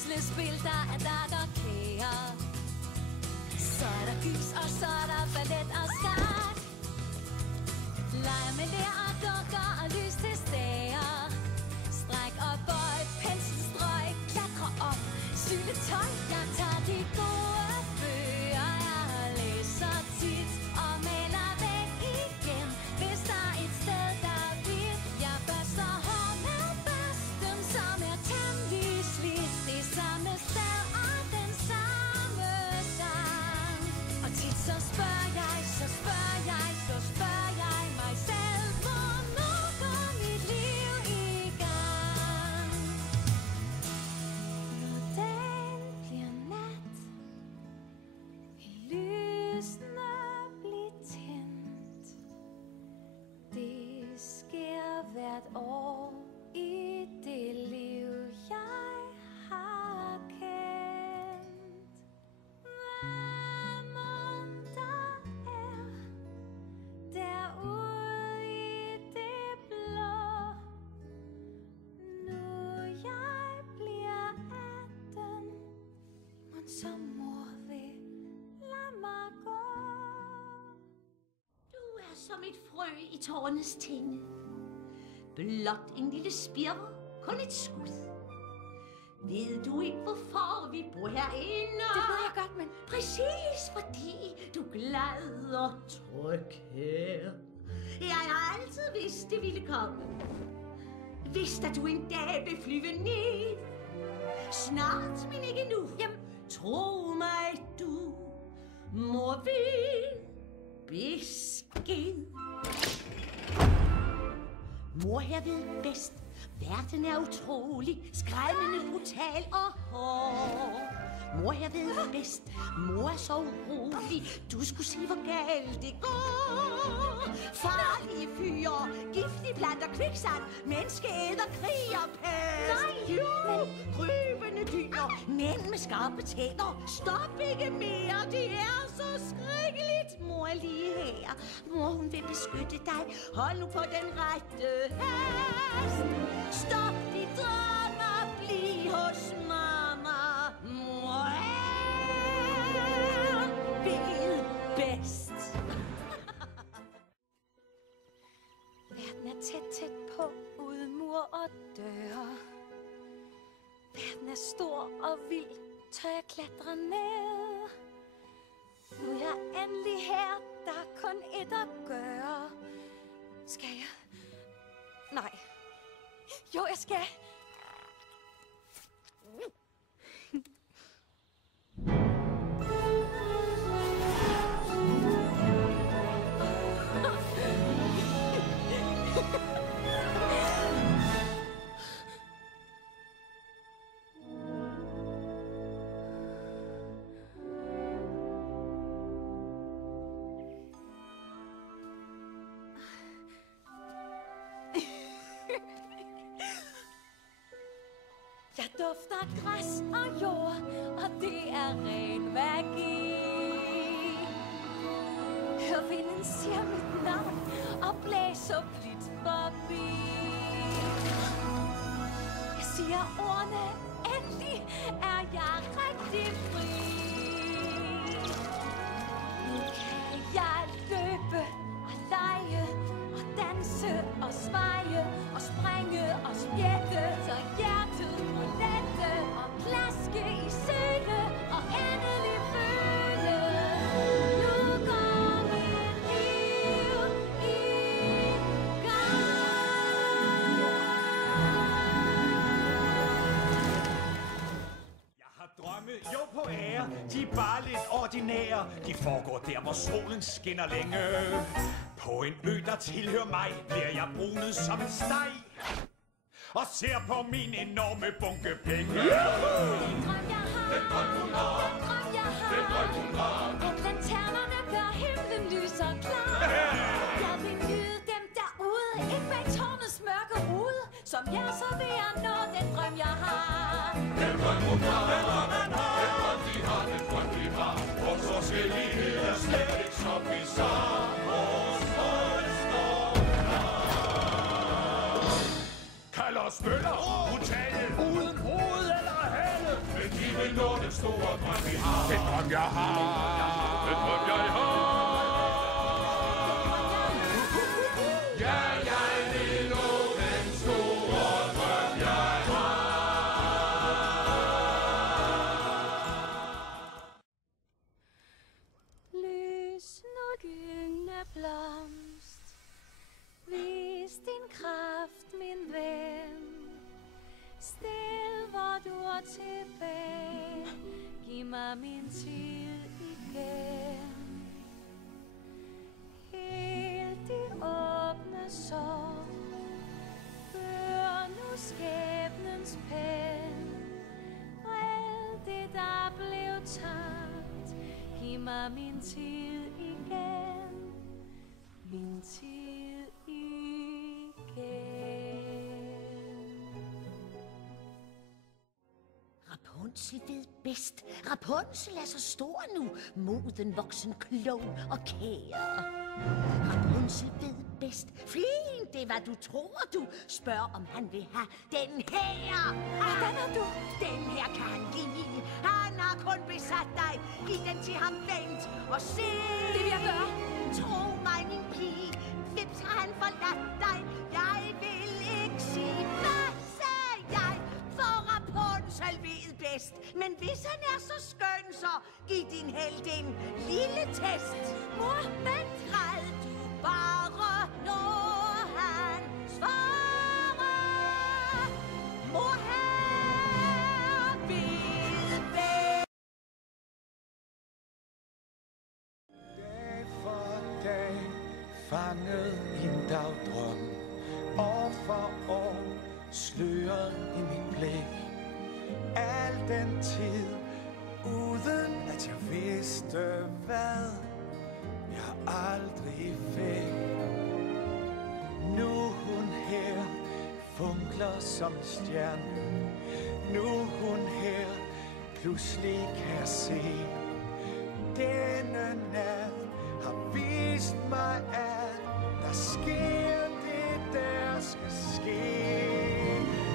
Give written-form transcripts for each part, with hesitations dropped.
puslespil, der er der kære. Så er der gys, og så er der ballet og skat. Leger med lær og dukker og lys til stager. Stræk og bøj, penselstrøg, klatre op. Syltetøj, jeg tager de gode bøger, jeg læser tit og maler væk igen. Hvis der er et sted, der er vildt, jeg børster hår med børsten, som er temmelig slidt. Det samme sted og den samme sang. Og tit så spørger jeg mig selv, hvornår går mit liv i gang? Når dagen bliver nat, vil lysene blive tændt. Det sker hvert år i det liv, jeg har kendt. Hvad mon der er derude i det blå, nu jeg bliver 18, mon så mor vil lade mig gå. Du er som et frø i tårnets tinde. Blot en lille spire, kun et skud. Ved du ikke, hvorfor vi bor herinde? Det ved jeg godt, men Præcis fordi du er glad og tryg her. Jeg har altid vidst, det ville komme. Vidst, at du en dag vil flyve ned. Snart, men ikke nu. Jamen. Tro mig, du mor vil besked. Mor her ved bedst. Verden er utrolig, skræmmende, brutal og hård. Mor her ved bedst. Mor er så urolig. Du skulle sige, hvor galt det går. Farlige fyre, giftige planter, kviksand, menneskeæder, krig og pest. Nej, jo, krybende dyr, mænd med skarpe tænder. Stop ikke mere, det er så skrækkeligt. Mor er lige her. Mor, hun vil beskytte dig. Hold nu på den rette hest. Stop de drømme og bliv hos mamma. Mor ved bedst. verden er tæt på, uden mur og døre. Verden er stor og vild, tør jeg klatre ned. Nu er jeg endelig her, der er kun et at gøre. Skal jeg? Nej. Jo, jeg skal. Jeg dufter græs og jord, og det er ren magi. Hør vinden siger mit navn og blæser blidt forbi. Jeg siger ordene, endelig er jeg rigtig fri. Nu kan jeg løbe og lege og danse og sveje og springe og spjætte, så hjertet må lette og plaske i søle og endelig føle. Nu går mit liv i gang. Jeg har drømme, jo på ære, de er bare lidt ordinære. De foregår der, hvor solen skinner længe. På en ø, der tilhører mig, bliver jeg brunet som en steg. Og ser på min enorme bunke penge. Den drøm jeg har, den drøm hun har, den drøm jeg har, den drøm hun har. At lanternerne gør himlen lys og klar. Jeg vil nyde dem derude, ikke bag tårnets mørke rude. Som jeg så vil jeg nå den drøm jeg har. Den drøm hun har, den drøm han har, den drøm de har, den drøm vi har. Vores forskellighed er slet ikke så bizarre. Vores hold står klar. Kald os bøller, brutale, uden hoved eller hale. store drøm vi har. Den drøm jeg har. Den drøm jeg har. Ja, jeg vil nå den store drøm jeg har. Lysende gyldne blomst, vis din kraft, min ven. Stil, hvor du er tilbage, giv mig min tid igen. Helt i åbne sår, bør nu skæbnens pen. Og alt det, der blev tabt, giv mig min tid igen. Min tid igen. Rapunzel ved bedst. Rapunzel er så stor nu. Moden voksen, klog og kær. Rapunzel ved bedst. Fint, det er hvad du tror, du. Spørg, om han vil have den her. Hvordan er du? Den her kan han lide. Han har kun besat dig. Giv den til ham, vent og se. Det vil jeg gøre. Tro mig, min pige. Vips har han forladt dig. Jeg vil ikke sige, hvad sagde jeg? For Rapunzel ved bedst. Men hvis han er så skøn, så giv din held en lille test. Mor, men græd du bare, når han svarer. Mor, her ved bedst. Dag for dag, fanget i en dagdrøm. År for år, sløret i mit blik. Al den tid, uden at jeg vidste hvad, jeg aldrig fik. Nu er hun her, funkler som en stjerne. Nu er hun her, pludselig kan jeg se. Denne nat har vist mig, at der sker det, der skal ske.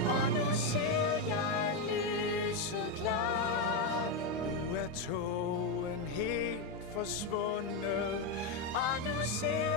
Og nu ser jeg lyset klart. Nu er togen helt forsvundet. Og nu ser